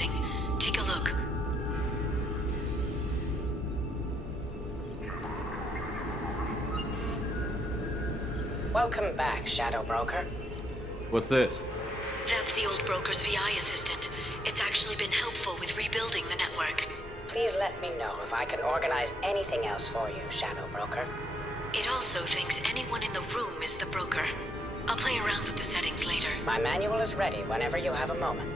interesting. Take a look. Welcome back, Shadow Broker. What's this? That's the old broker's VI assistant. It's actually been helpful with rebuilding the network. Please let me know if I can organize anything else for you, Shadow Broker. It also thinks anyone in the room is the broker. I'll play around with the settings later. My manual is ready whenever you have a moment.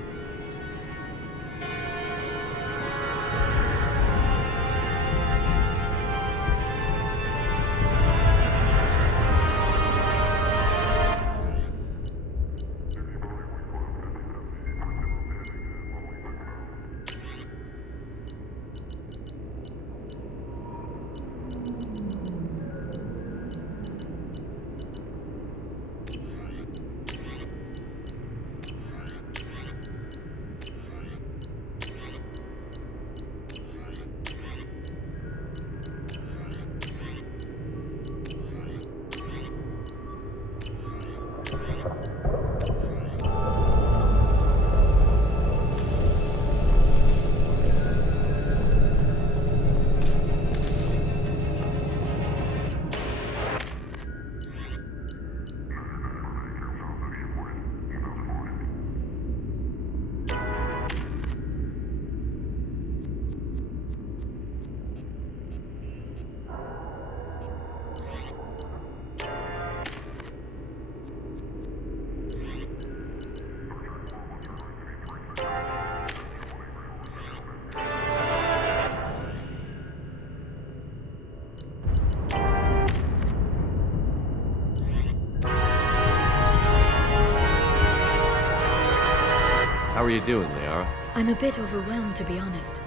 How are you doing, Liara? I'm a bit overwhelmed, to be honest.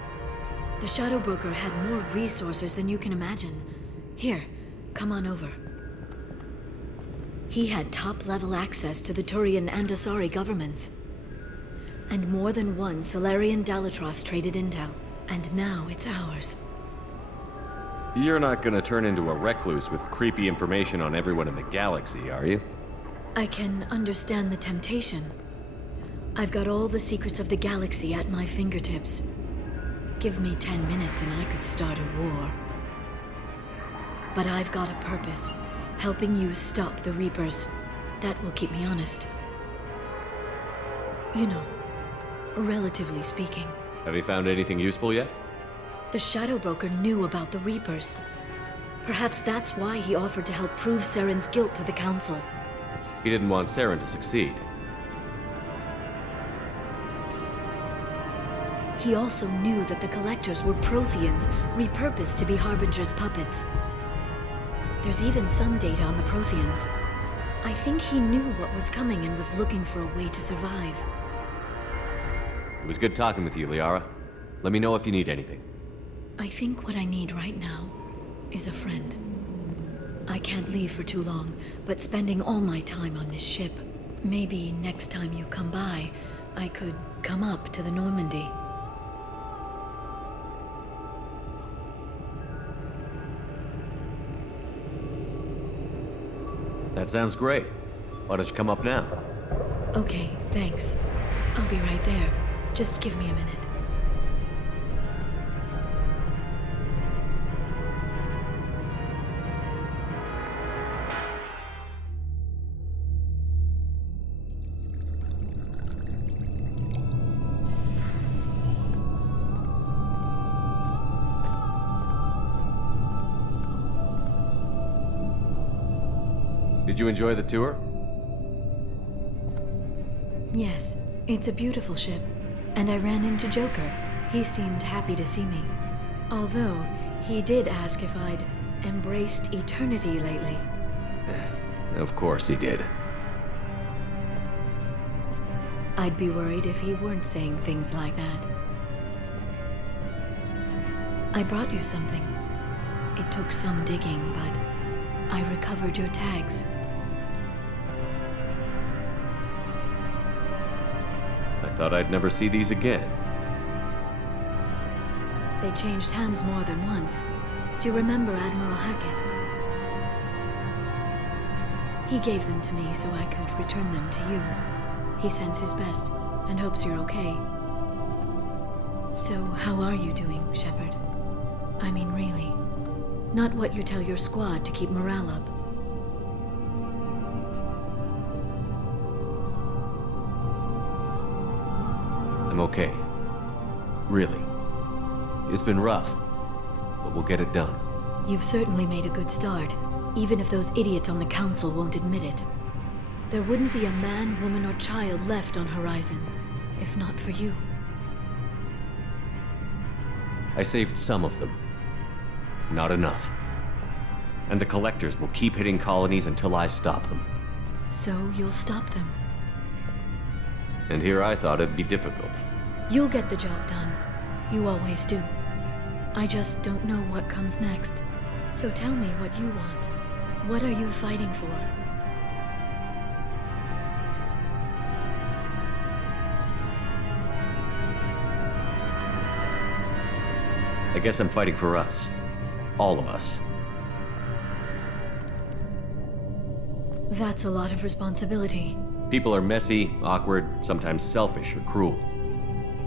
The Shadow Broker had more resources than you can imagine. Here, come on over. He had top-level access to the Turian and Asari governments. And more than one Solarian Dalatros traded intel. And now it's ours. You're not gonna turn into a recluse with creepy information on everyone in the galaxy, are you? I can understand the temptation. I've got all the secrets of the galaxy at my fingertips. Give me 10 minutes and I could start a war. But I've got a purpose, helping you stop the Reapers. That will keep me honest. You know, relatively speaking. Have you found anything useful yet? The Shadow Broker knew about the Reapers. Perhaps that's why he offered to help prove Saren's guilt to the Council. He didn't want Saren to succeed. He also knew that the Collectors were Protheans, repurposed to be Harbinger's puppets. There's even some data on the Protheans. I think he knew what was coming and was looking for a way to survive. It was good talking with you, Liara. Let me know if you need anything. I think what I need right now is a friend. I can't leave for too long, but spending all my time on this ship. Maybe next time you come by, I could come up to the Normandy. That sounds great. Why don't you come up now? Okay, thanks. I'll be right there. Just give me a minute. Did you enjoy the tour? Yes, it's a beautiful ship. And I ran into Joker. He seemed happy to see me. Although, he did ask if I'd embraced eternity lately. Of course he did. I'd be worried if he weren't saying things like that. I brought you something. It took some digging, but I recovered your tags. I thought I'd never see these again. They changed hands more than once. Do you remember Admiral Hackett? He gave them to me so I could return them to you. He sends his best and hopes you're okay. So, how are you doing, Shepard? I mean, really. Not what you tell your squad to keep morale up. I'm okay. Really. It's been rough, but we'll get it done. You've certainly made a good start, even if those idiots on the council won't admit it. There wouldn't be a man, woman, or child left on Horizon, if not for you. I saved some of them. Not enough. And the collectors will keep hitting colonies until I stop them. So you'll stop them. And here I thought it'd be difficult. You'll get the job done. You always do. I just don't know what comes next. So tell me what you want. What are you fighting for? I guess I'm fighting for us. All of us. That's a lot of responsibility. People are messy, awkward, sometimes selfish or cruel.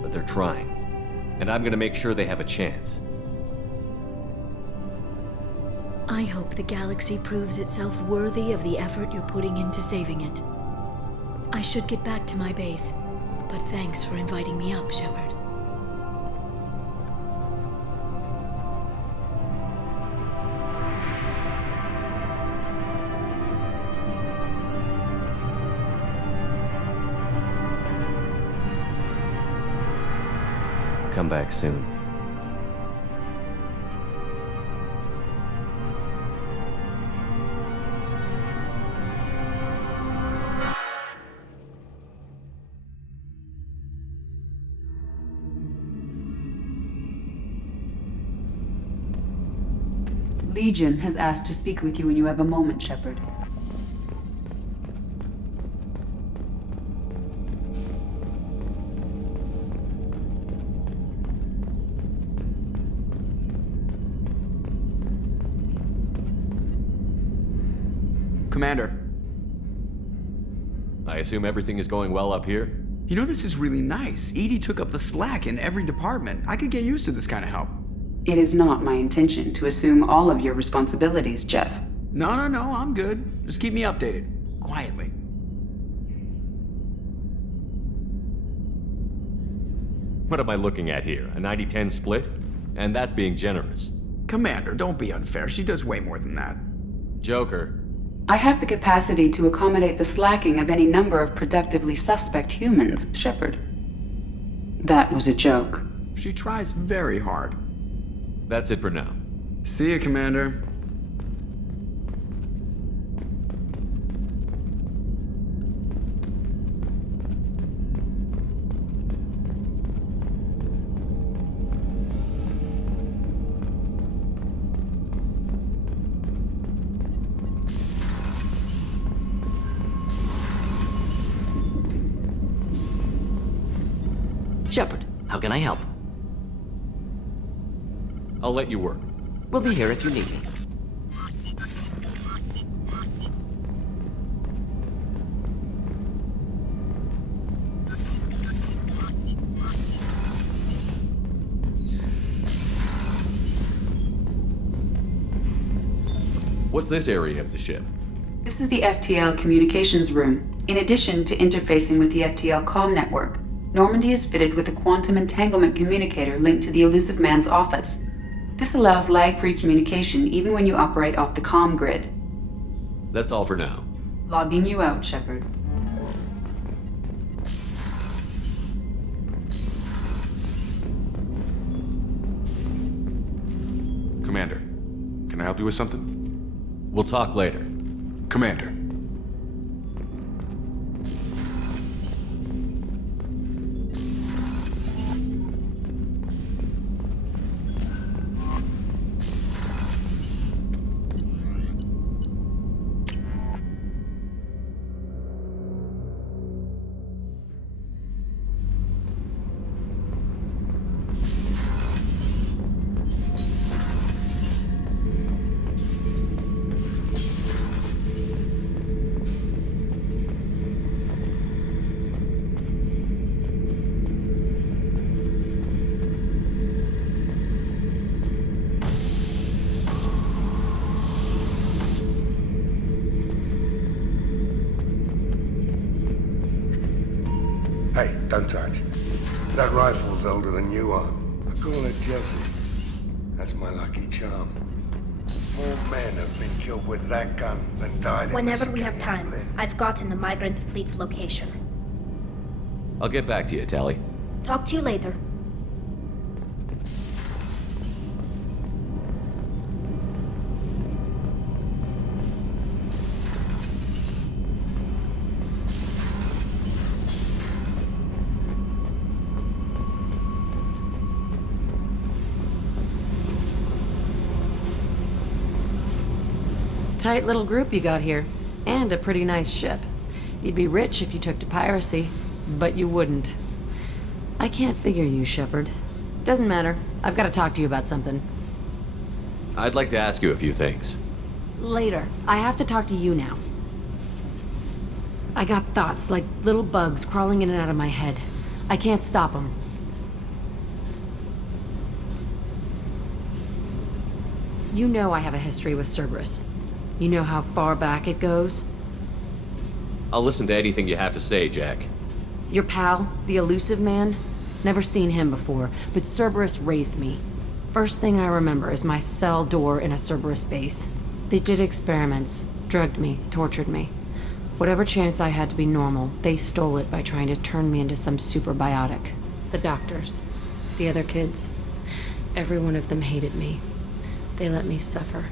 But they're trying. And I'm gonna make sure they have a chance. I hope the galaxy proves itself worthy of the effort you're putting into saving it. I should get back to my base, but thanks for inviting me up, Shepard. Come back soon. Legion has asked to speak with you when you have a moment, Shepard. Commander. I assume everything is going well up here? You know, this is really nice. EDI took up the slack in every department. I could get used to this kind of help. It is not my intention to assume all of your responsibilities, Jeff. No, I'm good. Just keep me updated. Quietly. What am I looking at here? A 90-10 split? And that's being generous. Commander, don't be unfair. She does way more than that. Joker. I have the capacity to accommodate the slacking of any number of productively suspect humans, Shepard. That was a joke. She tries very hard. That's it for now. See you, Commander. Shepard, how can I help? I'll let you work. We'll be here if you need me. What's this area of the ship? This is the FTL communications room. In addition to interfacing with the FTL comm network, Normandy is fitted with a quantum entanglement communicator linked to the Elusive Man's office. This allows lag-free communication even when you operate off the comm grid. That's all for now. Logging you out, Shepard. Commander, can I help you with something? We'll talk later. Commander. don't touch. That rifle's older than you are. I call it Jesse. That's my lucky charm. More men have been killed with that gun than died Whenever we have time, I've gotten the migrant fleet's location. I'll get back to you, Tally. Talk to you later. Tight little group you got here. And a pretty nice ship. You'd be rich if you took to piracy, but you wouldn't. I can't figure you, Shepard. Doesn't matter. I've got to talk to you about something. I'd like to ask you a few things. Later. I have to talk to you now. I got thoughts like little bugs crawling in and out of my head. I can't stop them. You know I have a history with Cerberus. You know how far back it goes? I'll listen to anything you have to say, Jack. Your pal, the elusive man? Never seen him before, but Cerberus raised me. First thing I remember is my cell door in a Cerberus base. They did experiments, drugged me, tortured me. Whatever chance I had to be normal, they stole it by trying to turn me into some superbiotic. The doctors, the other kids, every one of them hated me. They let me suffer.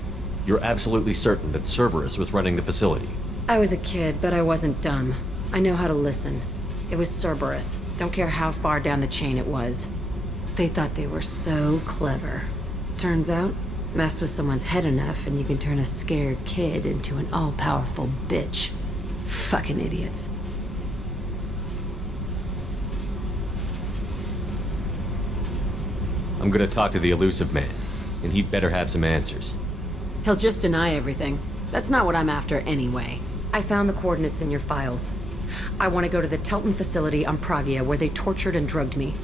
You're absolutely certain that Cerberus was running the facility? I was a kid, but I wasn't dumb. I know how to listen. It was Cerberus. Don't care how far down the chain it was. They thought they were so clever. Turns out, mess with someone's head enough and you can turn a scared kid into an all-powerful bitch. Fucking idiots. I'm gonna talk to the elusive man, and he'd better have some answers. He'll just deny everything. That's not what I'm after anyway. I found the coordinates in your files. I want to go to the Telton facility on Pragia where they tortured and drugged me.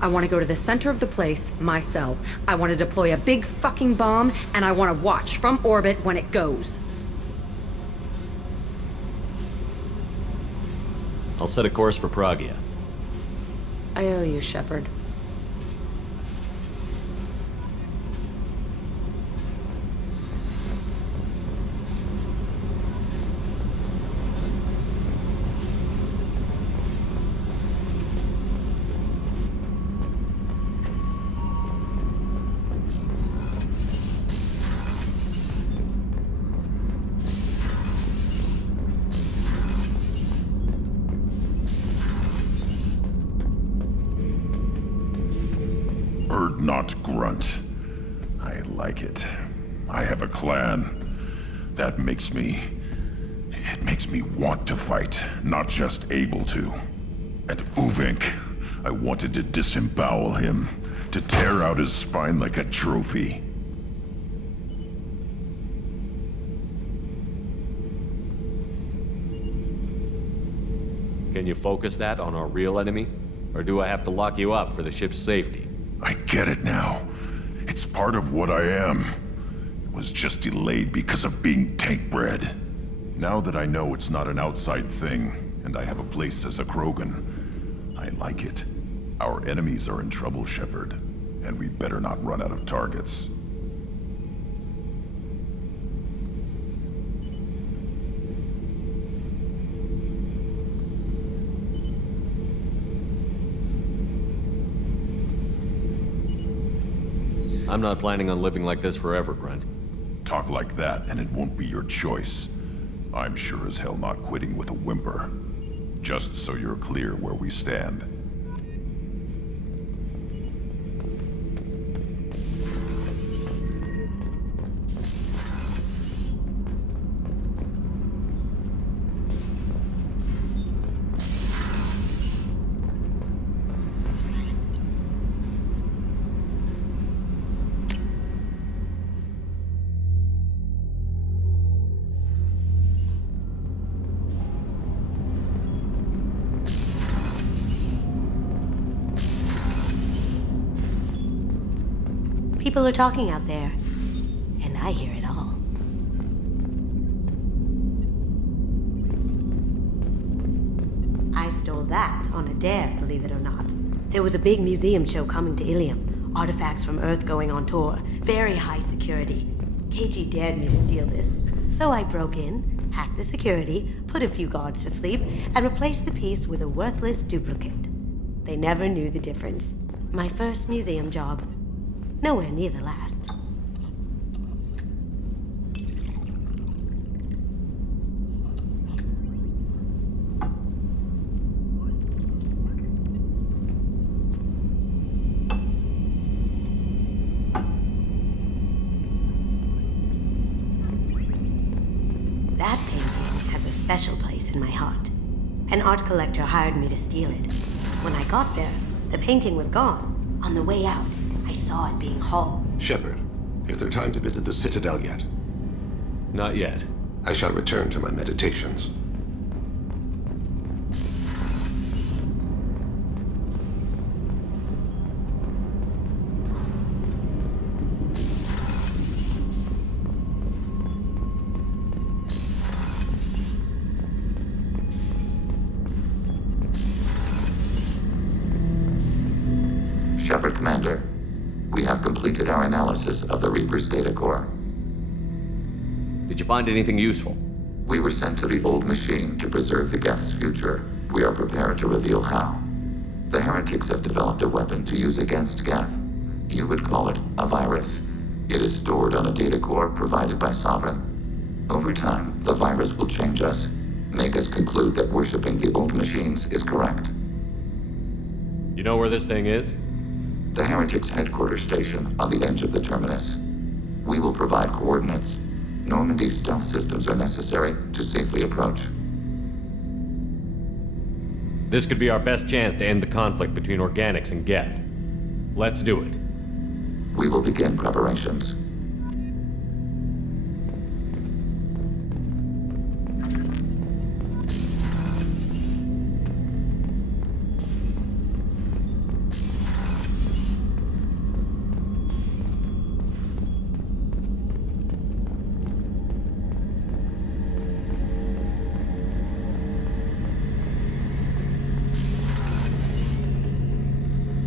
I want to go to the center of the place, my cell. I want to deploy a big fucking bomb, and I want to watch from orbit when it goes. I'll set a course for Pragia. I owe you, Shepard. Not grunt. I like it. I have a clan. That makes me... It makes me want to fight, not just able to. And Uvink, I wanted to disembowel him, to tear out his spine like a trophy. Can you focus that on our real enemy? Or do I have to lock you up for the ship's safety? I get it now. It's part of what I am. It was just delayed because of being tank bred. Now that I know it's not an outside thing, and I have a place as a Krogan, I like it. Our enemies are in trouble, Shepard, and we better not run out of targets. I'm not planning on living like this forever, Grunt. Talk like that, and it won't be your choice. I'm sure as hell not quitting with a whimper. Just so you're clear where we stand. People are talking out there, and I hear it all. I stole pull that on a dare, believe it or not. There was a big museum show coming to Ilium. Artifacts from Earth going on tour. Very high security. KG dared me to steal this. So I broke in, hacked the security, put a few guards to sleep, and replaced the piece with a worthless duplicate. They never knew the difference. My first museum job. Nowhere near the last. That painting has a special place in my heart. An art collector hired me to steal it. When I got there, the painting was gone. On the way out, I saw it being hauled. Shepard, is there time to visit the Citadel yet? Not yet. I shall return to my meditations. Shepard, Commander. We have completed our analysis of the Reaper's data core. Did you find anything useful? We were sent to the old machine to preserve the Geth's future. We are prepared to reveal how. The heretics have developed a weapon to use against Geth. You would call it a virus. It is stored on a data core provided by Sovereign. Over time, the virus will change us, make us conclude that worshipping the old machines is correct. You know where this thing is? The heretics' headquarters station on the edge of the terminus. We will provide coordinates. Normandy's stealth systems are necessary to safely approach. This could be our best chance to end the conflict between organics and Geth. Let's do it. We will begin preparations.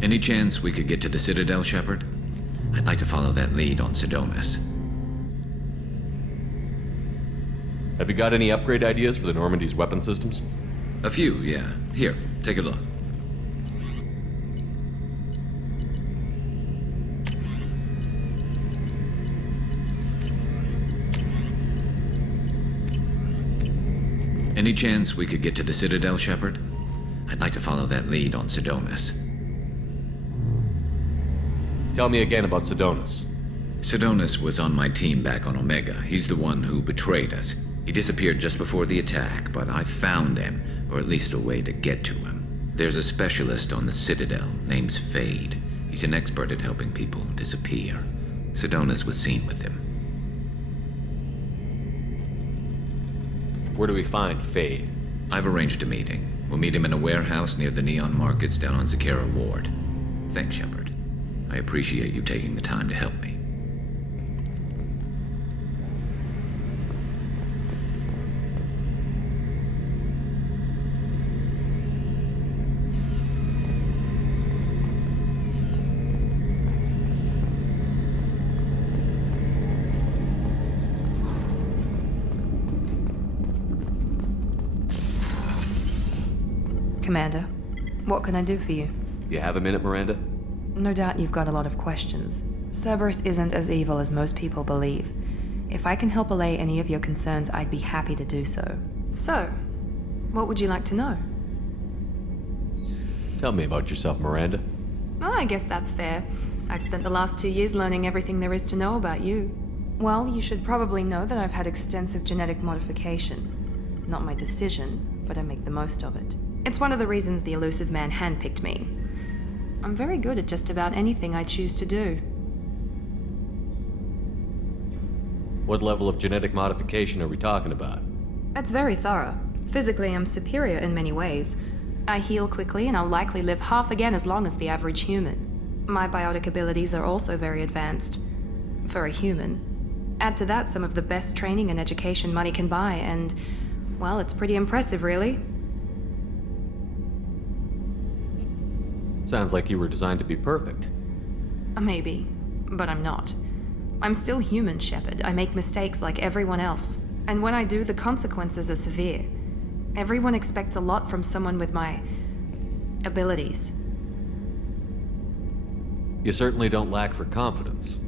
Any chance we could get to the Citadel, Shepard? I'd like to follow that lead on Sidonis. Have you got any upgrade ideas for the Normandy's weapon systems? A few, yeah. Here, take a look. Any chance we could get to the Citadel, Shepard? I'd like to follow that lead on Sidonis. Tell me again about Sidonis. Sidonis was on my team back on Omega. He's the one who betrayed us. He disappeared just before the attack, but I found him, or at least a way to get to him. There's a specialist on the Citadel, name's Fade. He's an expert at helping people disappear. Sidonis was seen with him. Where do we find Fade? I've arranged a meeting. We'll meet him in a warehouse near the Neon Markets down on Zakera Ward. Thanks, Shepard. I appreciate you taking the time to help me. Commander, what can I do for you? You have a minute, Miranda? No doubt you've got a lot of questions. Cerberus isn't as evil as most people believe. If I can help allay any of your concerns, I'd be happy to do so. So, what would you like to know? Tell me about yourself, Miranda. Oh, I guess that's fair. I've spent the last 2 years learning everything there is to know about you. Well, you should probably know that I've had extensive genetic modification. Not my decision, but I make the most of it. It's one of the reasons the elusive man handpicked me. I'm very good at just about anything I choose to do. What level of genetic modification are we talking about? That's very thorough. Physically, I'm superior in many ways. I heal quickly, and I'll likely live half again as long as the average human. My biotic abilities are also very advanced. For a human. Add to that some of the best training and education money can buy, and, well, it's pretty impressive, really. Sounds like you were designed to be perfect. Maybe, but I'm not. I'm still human, Shepard. I make mistakes like everyone else. And when I do, the consequences are severe. Everyone expects a lot from someone with my abilities. You certainly don't lack for confidence.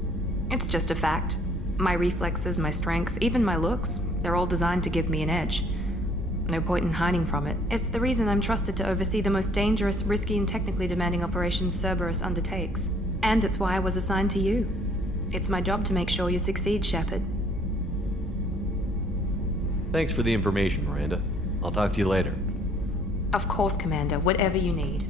It's just a fact. My reflexes, my strength, even my looks, they're all designed to give me an edge. No point in hiding from it. It's the reason I'm trusted to oversee the most dangerous, risky, and technically demanding operations Cerberus undertakes. And it's why I was assigned to you. It's my job to make sure you succeed, Shepard. Thanks for the information, Miranda. I'll talk to you later. Of course, Commander. Whatever you need.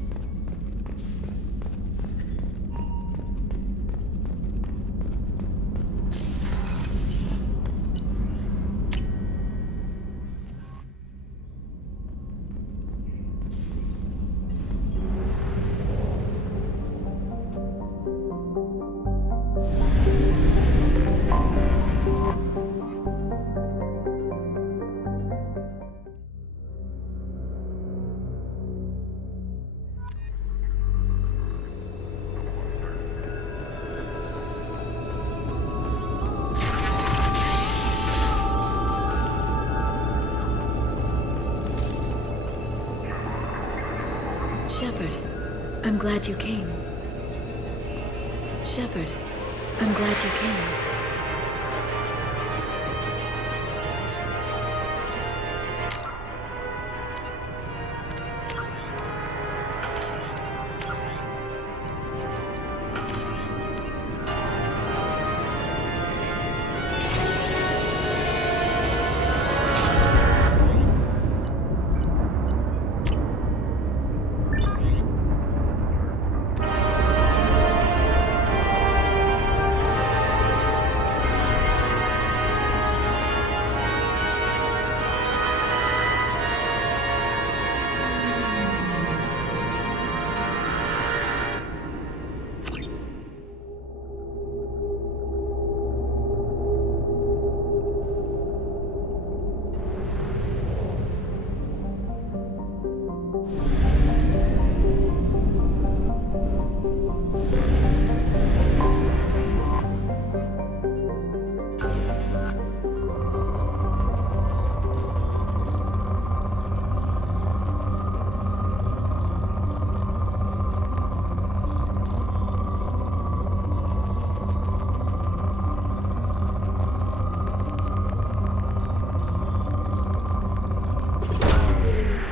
Shepard, I'm glad you came. Shepard, I'm glad you came.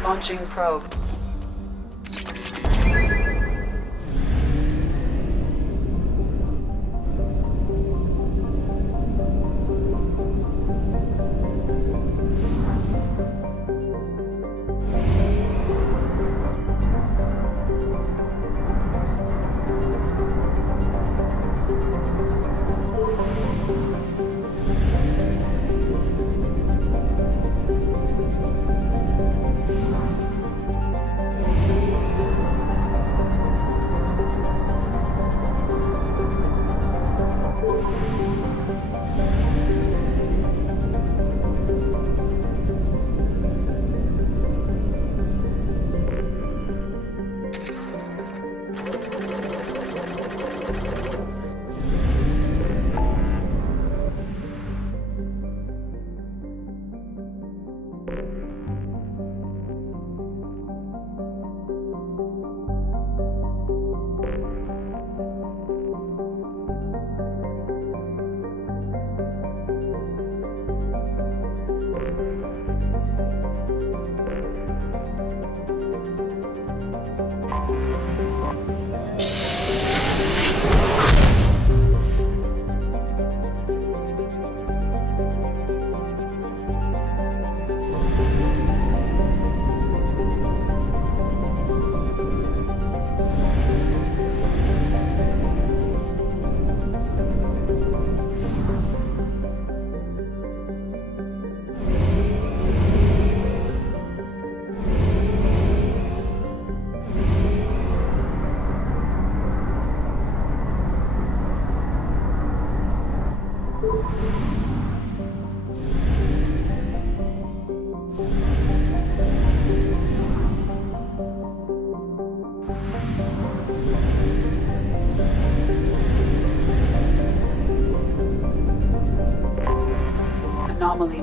Launching probe.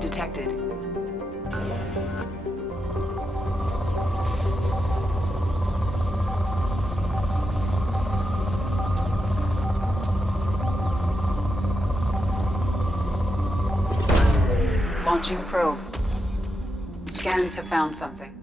detected. Launching probe. Scans have found something.